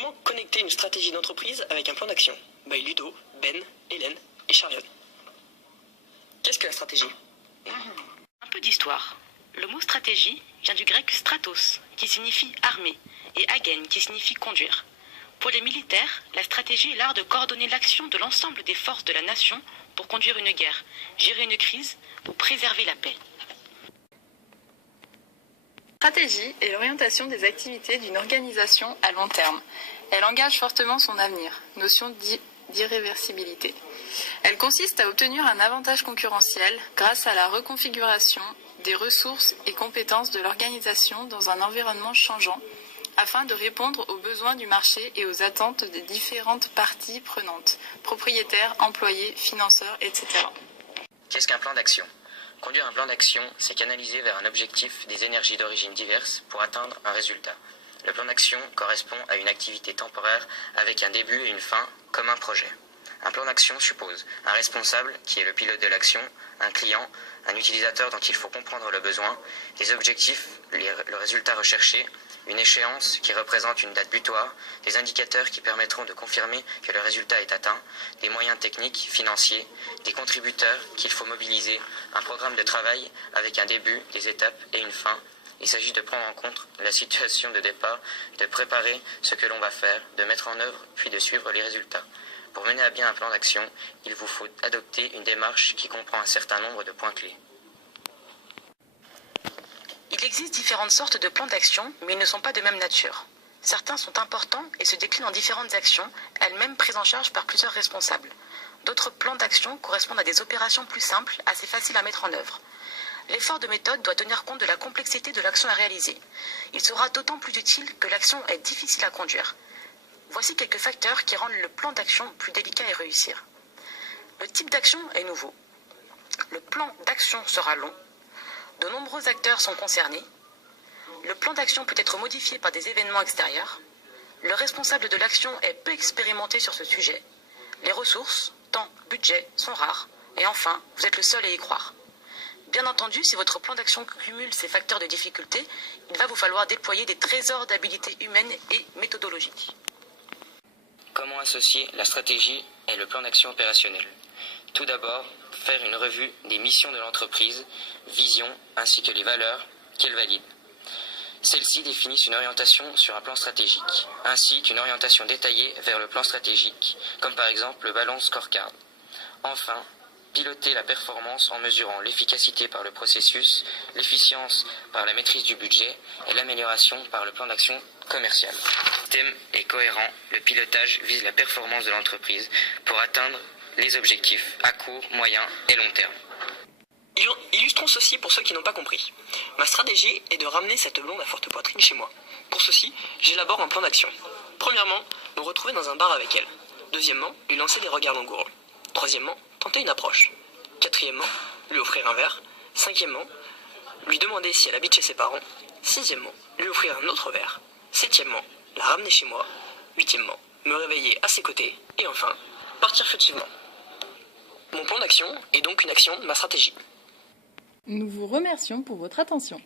Comment connecter une stratégie d'entreprise avec un plan d'action? By Ludo, Ben, Hélène et Charion. Qu'est-ce que la stratégie? Un peu d'histoire. Le mot stratégie vient du grec stratos, qui signifie armée, et agen, qui signifie conduire. Pour les militaires, la stratégie est l'art de coordonner l'action de l'ensemble des forces de la nation pour conduire une guerre, gérer une crise ou préserver la paix. La stratégie est l'orientation des activités d'une organisation à long terme. Elle engage fortement son avenir, notion d'irréversibilité. Elle consiste à obtenir un avantage concurrentiel grâce à la reconfiguration des ressources et compétences de l'organisation dans un environnement changeant, afin de répondre aux besoins du marché et aux attentes des différentes parties prenantes, propriétaires, employés, financeurs, etc. Qu'est-ce qu'un plan d'action? Conduire un plan d'action, c'est canaliser vers un objectif des énergies d'origine diverses pour atteindre un résultat. Le plan d'action correspond à une activité temporaire avec un début et une fin, comme un projet. Un plan d'action suppose un responsable, qui est le pilote de l'action, un client, un utilisateur dont il faut comprendre le besoin, des objectifs, le résultat recherché, une échéance qui représente une date butoir, des indicateurs qui permettront de confirmer que le résultat est atteint, des moyens techniques, financiers, des contributeurs qu'il faut mobiliser, un programme de travail avec un début, des étapes et une fin. Il s'agit de prendre en compte la situation de départ, de préparer ce que l'on va faire, de mettre en œuvre puis de suivre les résultats. Pour mener à bien un plan d'action, il vous faut adopter une démarche qui comprend un certain nombre de points clés. Il existe différentes sortes de plans d'action, mais ils ne sont pas de même nature. Certains sont importants et se déclinent en différentes actions, elles-mêmes prises en charge par plusieurs responsables. D'autres plans d'action correspondent à des opérations plus simples, assez faciles à mettre en œuvre. L'effort de méthode doit tenir compte de la complexité de l'action à réaliser. Il sera d'autant plus utile que l'action est difficile à conduire. Voici quelques facteurs qui rendent le plan d'action plus délicat à réussir. Le type d'action est nouveau. Le plan d'action sera long. De nombreux acteurs sont concernés. Le plan d'action peut être modifié par des événements extérieurs. Le responsable de l'action est peu expérimenté sur ce sujet. Les ressources, temps, budget sont rares. Et enfin, vous êtes le seul à y croire. Bien entendu, si votre plan d'action cumule ces facteurs de difficulté, il va vous falloir déployer des trésors d'habilités humaines et méthodologiques. Comment associer la stratégie et le plan d'action opérationnel? Tout d'abord, faire une revue des missions de l'entreprise, vision ainsi que les valeurs qu'elle valide. Celles-ci définissent une orientation sur un plan stratégique, ainsi qu'une orientation détaillée vers le plan stratégique, comme par exemple le Balance Scorecard. Enfin, piloter la performance en mesurant l'efficacité par le processus, l'efficience par la maîtrise du budget et l'amélioration par le plan d'action commercial. Le thème est cohérent, le pilotage vise la performance de l'entreprise pour atteindre les objectifs à court, moyen et long terme. Illustrons ceci pour ceux qui n'ont pas compris. Ma stratégie est de ramener cette blonde à forte poitrine chez moi. Pour ceci, j'élabore un plan d'action. Premièrement, nous retrouver dans un bar avec elle. Deuxièmement, lui lancer des regards langoureux. Troisièmement, tenter une approche. Quatrièmement, lui offrir un verre. Cinquièmement, lui demander si elle habite chez ses parents. Sixièmement, lui offrir un autre verre. Septièmement, la ramener chez moi. Huitièmement, me réveiller à ses côtés. Et enfin, partir furtivement. Mon plan d'action est donc une action de ma stratégie. Nous vous remercions pour votre attention.